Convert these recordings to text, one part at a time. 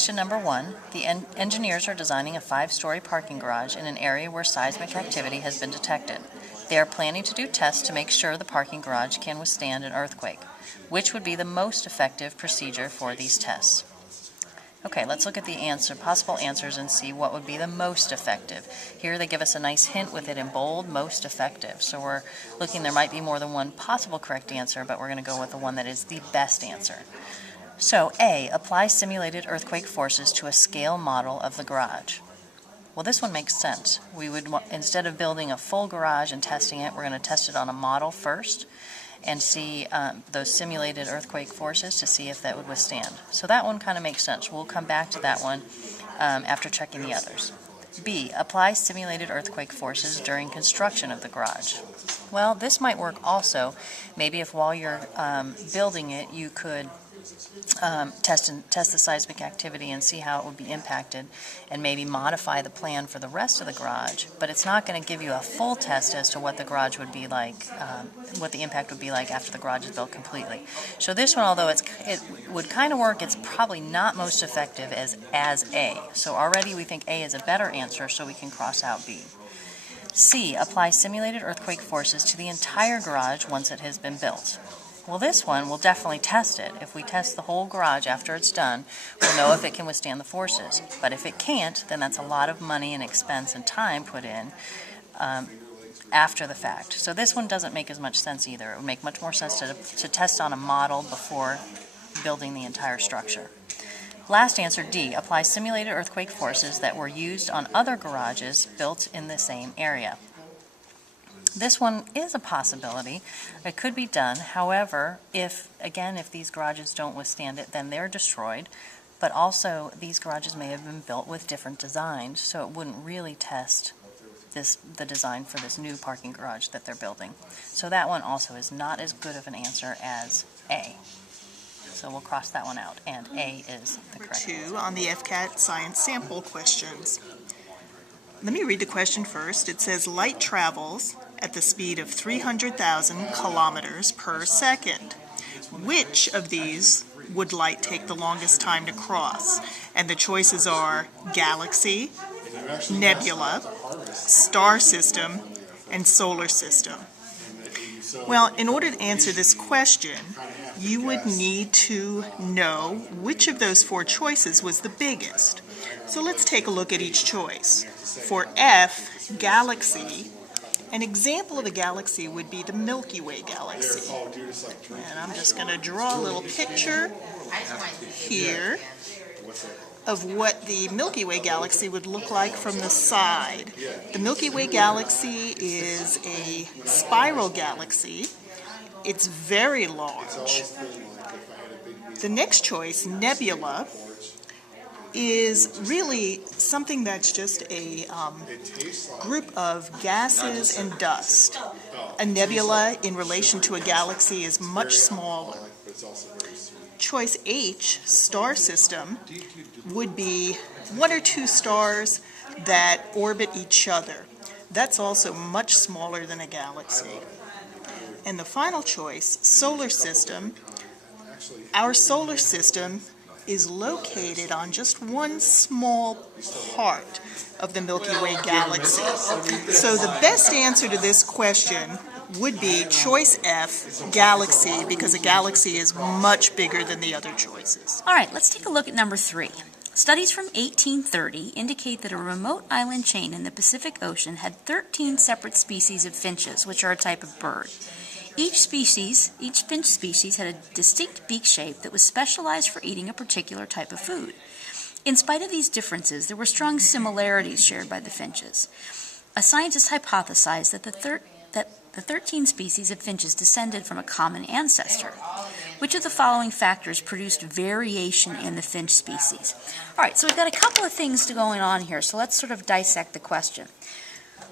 Question number 1. The engineers are designing a 5-story parking garage in an area where seismic activity has been detected. They are planning to do tests to make sure the parking garage can withstand an earthquake. Which would be the most effective procedure for these tests? Okay, let's look at the possible answers and see what would be the most effective. Here they give us a nice hint with it in bold, most effective. So we're looking, there might be more than one possible correct answer, but we're going to go with the one that is the best answer. So A, apply simulated earthquake forces to a scale model of the garage. Well, this one makes sense. We would, instead of building a full garage and testing it, we're going to test it on a model first and see those simulated earthquake forces to see if that would withstand. So that one kind of makes sense. We'll come back to that one after checking the others. B, apply simulated earthquake forces during construction of the garage. Well, this might work also. Maybe if while you're building it, you could test the seismic activity and see how it would be impacted and maybe modify the plan for the rest of the garage, but it's not going to give you a full test as to what the garage would be like, what the impact would be like after the garage is built completely. So this one, although it would kind of work, it's probably not most effective as A. So already we think A is a better answer, so we can cross out B. C, apply simulated earthquake forces to the entire garage once it has been built. Well, this one, we'll definitely test it. If we test the whole garage after it's done, we'll know if it can withstand the forces. But if it can't, then that's a lot of money and expense and time put in after the fact. So this one doesn't make as much sense either. It would make much more sense to test on a model before building the entire structure. Last answer, D, apply simulated earthquake forces that were used on other garages built in the same area. This one is a possibility. It could be done. However, if these garages don't withstand it, then they're destroyed. But also, these garages may have been built with different designs, so it wouldn't really test the design for this new parking garage that they're building. So that one also is not as good of an answer as A. So we'll cross that one out, and A is the correct answer. 2 on the FCAT science sample questions. Let me read the question first. It says light travels at the speed of 300,000 kilometers per second. Which of these would light take the longest time to cross? And the choices are galaxy, nebula, star system, and solar system. Well, in order to answer this question, you would need to know which of those 4 choices was the biggest. So let's take a look at each choice. For F, galaxy, an example of a galaxy would be the Milky Way galaxy. And I'm just going to draw a little picture here of what the Milky Way galaxy would look like from the side. The Milky Way galaxy is a spiral galaxy. It's very large. The next choice, nebula, is really something that's just a group of gases and dust. A nebula in relation to a galaxy is much smaller. Choice H, star system, would be 1 or 2 stars that orbit each other. That's also much smaller than a galaxy. And the final choice, solar system, our solar system is located on just one small part of the Milky Way galaxy. So the best answer to this question would be choice F, galaxy, because a galaxy is much bigger than the other choices. All right, let's take a look at number 3. Studies from 1830 indicate that a remote island chain in the Pacific Ocean had 13 separate species of finches, which are a type of bird. Each finch species had a distinct beak shape that was specialized for eating a particular type of food. In spite of these differences, there were strong similarities shared by the finches. A scientist hypothesized that the 13 species of finches descended from a common ancestor. Which of the following factors produced variation in the finch species? All right, so we've got a couple of things going on here, so let's sort of dissect the question.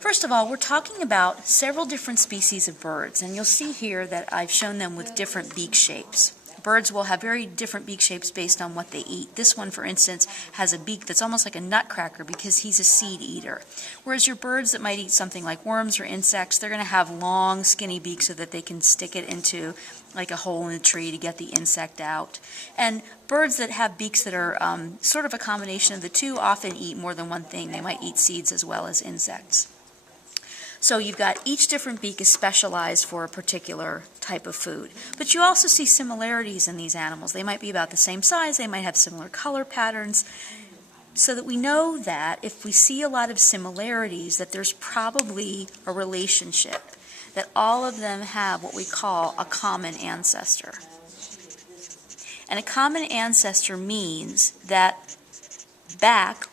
First of all, we're talking about several different species of birds, and you'll see here that I've shown them with different beak shapes. birds will have very different beak shapes based on what they eat. This one, for instance, has a beak that's almost like a nutcracker because he's a seed eater. Whereas your birds that might eat something like worms or insects, they're going to have long, skinny beaks so that they can stick it into like a hole in a tree to get the insect out. And birds that have beaks that are sort of a combination of the two often eat more than one thing. They might eat seeds as well as insects. So you've got each different beak is specialized for a particular type of food. But you also see similarities in these animals. They might be about the same size, they might have similar color patterns, so that we know that if we see a lot of similarities, that there's probably a relationship, that all of them have what we call a common ancestor. And a common ancestor means that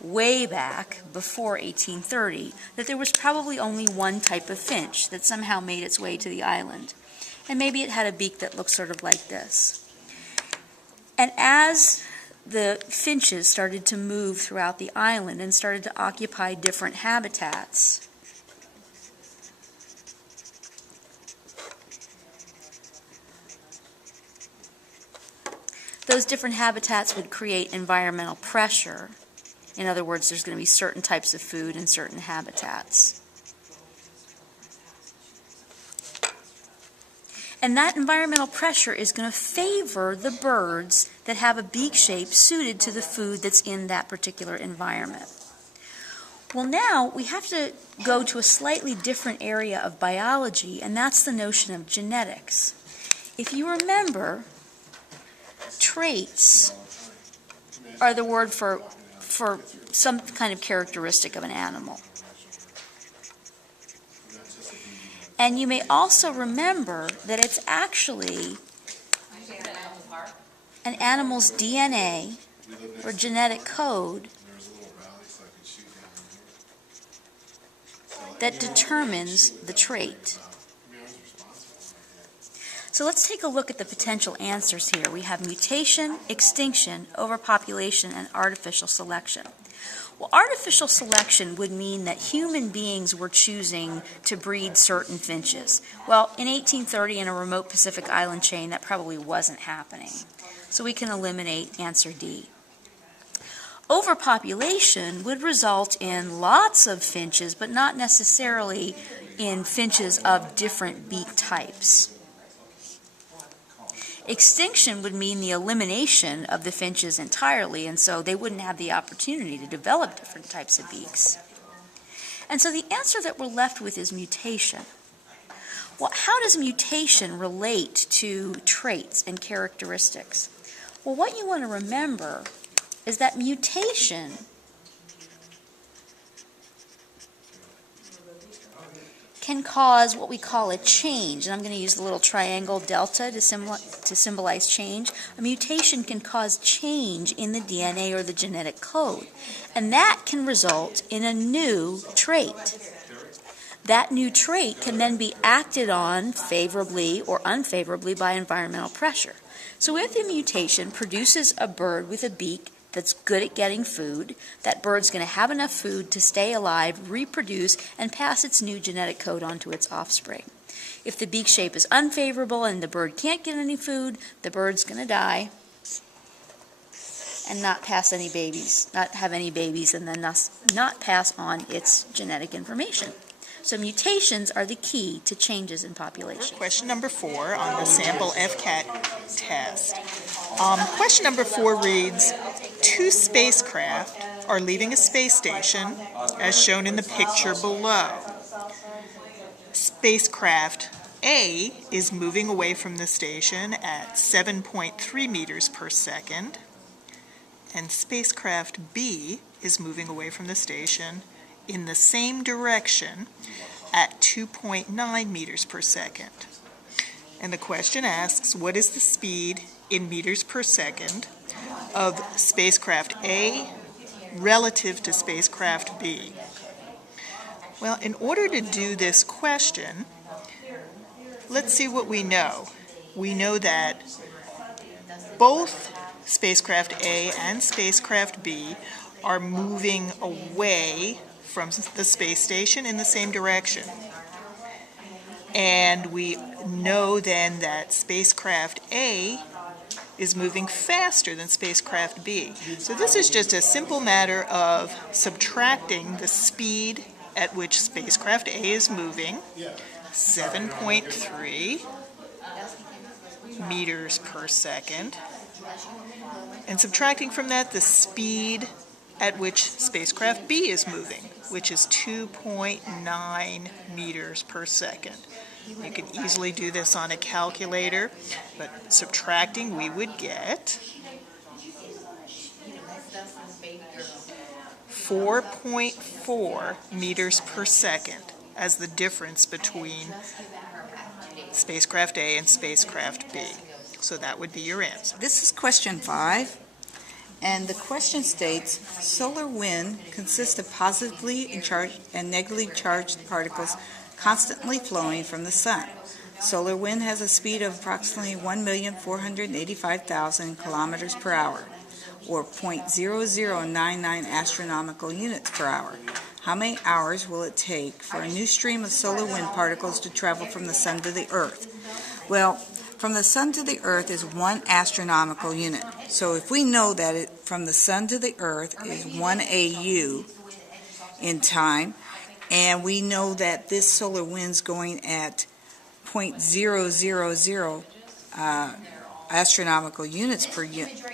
way back, before 1830, that there was probably only one type of finch that somehow made its way to the island. And maybe it had a beak that looked sort of like this. And as the finches started to move throughout the island and started to occupy different habitats, those different habitats would create environmental pressure. In other words, there's going to be certain types of food in certain habitats. And that environmental pressure is going to favor the birds that have a beak shape suited to the food that's in that particular environment. Well, now we have to go to a slightly different area of biology, and that's the notion of genetics. If you remember, traits are the word for some kind of characteristic of an animal. And you may also remember that it's actually an animal's DNA or genetic code that determines the trait. So let's take a look at the potential answers here. We have mutation, extinction, overpopulation, and artificial selection. Well, artificial selection would mean that human beings were choosing to breed certain finches. Well, in 1830 in a remote Pacific island chain, that probably wasn't happening. So we can eliminate answer D. Overpopulation would result in lots of finches, but not necessarily in finches of different beak types. Extinction would mean the elimination of the finches entirely, and so they wouldn't have the opportunity to develop different types of beaks. And so the answer that we're left with is mutation. Well, how does mutation relate to traits and characteristics? Well, what you want to remember is that mutation can cause what we call a change, and I'm going to use the little triangle delta to symbolize change. A mutation can cause change in the DNA or the genetic code, and that can result in a new trait. That new trait can then be acted on favorably or unfavorably by environmental pressure. So if the mutation produces a bird with a beak that's good at getting food, that bird's going to have enough food to stay alive, reproduce, and pass its new genetic code on to its offspring. If the beak shape is unfavorable and the bird can't get any food, the bird's going to die and not pass any babies, not have any babies, and then not pass on its genetic information. So mutations are the key to changes in population. Question number 4 on the sample FCAT test. Question number 4 reads, 2 spacecraft are leaving a space station as shown in the picture below. Spacecraft A is moving away from the station at 7.3 meters per second, and spacecraft B is moving away from the station in the same direction at 2.9 meters per second. And the question asks, what is the speed in meters per second of spacecraft A relative to spacecraft B? Well, in order to do this question, let's see what we know. We know that both spacecraft A and spacecraft B are moving away from the space station in the same direction. And we know then that spacecraft A is moving faster than spacecraft B. So this is just a simple matter of subtracting the speed at which spacecraft A is moving, 7.3 meters per second, and subtracting from that the speed at which spacecraft B is moving, which is 2.9 meters per second. You can easily do this on a calculator, but subtracting, we would get 4.4 meters per second as the difference between spacecraft A and spacecraft B. So that would be your answer. This is question 5, and the question states, solar wind consists of positively charged and negatively charged particles constantly flowing from the sun. Solar wind has a speed of approximately 1,485,000 kilometers per hour, or 0.0099 astronomical units per hour. How many hours will it take for a new stream of solar wind particles to travel from the sun to the earth? Well, from the sun to the earth is 1 astronomical unit. So if we know that from the sun to the earth is 1 AU in time, and we know that this solar wind's going at 0.000 astronomical units per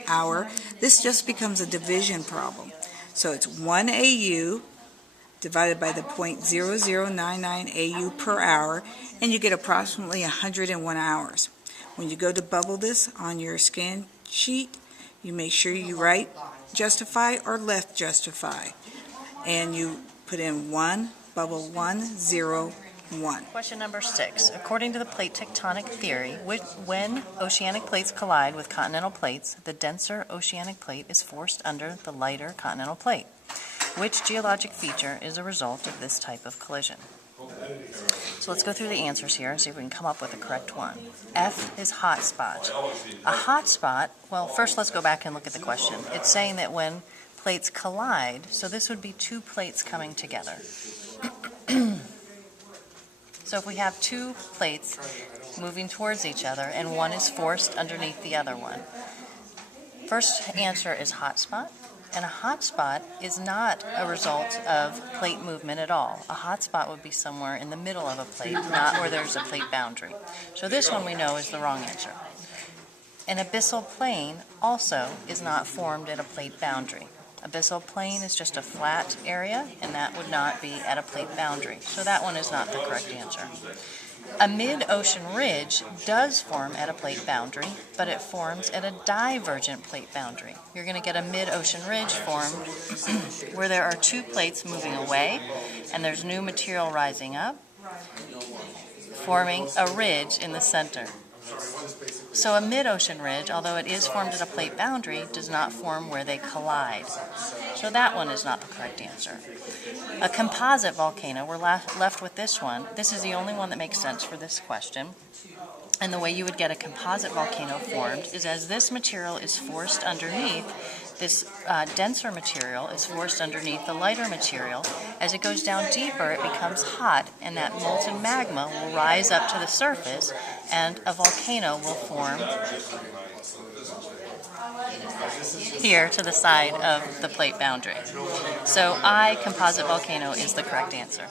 hour, this just becomes a division problem. So it's 1 AU divided by the 0.0099 AU per hour, and you get approximately 101 hours. When you go to bubble this on your scan sheet, you make sure you write justify or left justify, and you put in 1, bubble 101. Question number 6. According to the plate tectonic theory, when oceanic plates collide with continental plates, the denser oceanic plate is forced under the lighter continental plate. Which geologic feature is a result of this type of collision? So let's go through the answers here and see if we can come up with the correct one. F is hot spot. A hot spot, well, first let's go back and look at the question. It's saying that when plates collide, so this would be 2 plates coming together. So if we have 2 plates moving towards each other and one is forced underneath the other one. First answer is hot spot. And a hot spot is not a result of plate movement at all. A hot spot would be somewhere in the middle of a plate, not where there's a plate boundary. So this one we know is the wrong answer. An abyssal plain also is not formed at a plate boundary. Abyssal plain is just a flat area, and that would not be at a plate boundary. So that one is not the correct answer. A mid-ocean ridge does form at a plate boundary, but it forms at a divergent plate boundary. You're going to get a mid-ocean ridge formed where there are 2 plates moving away, and there's new material rising up, forming a ridge in the center. So a mid-ocean ridge, although it is formed at a plate boundary, does not form where they collide. So that one is not the correct answer. A composite volcano, we're left with this one. This is the only one that makes sense for this question. And the way you would get a composite volcano formed is as this material is forced underneath, this denser material is forced underneath the lighter material. As it goes down deeper, it becomes hot, and that molten magma will rise up to the surface, and a volcano will form here to the side of the plate boundary. So I, composite volcano, is the correct answer.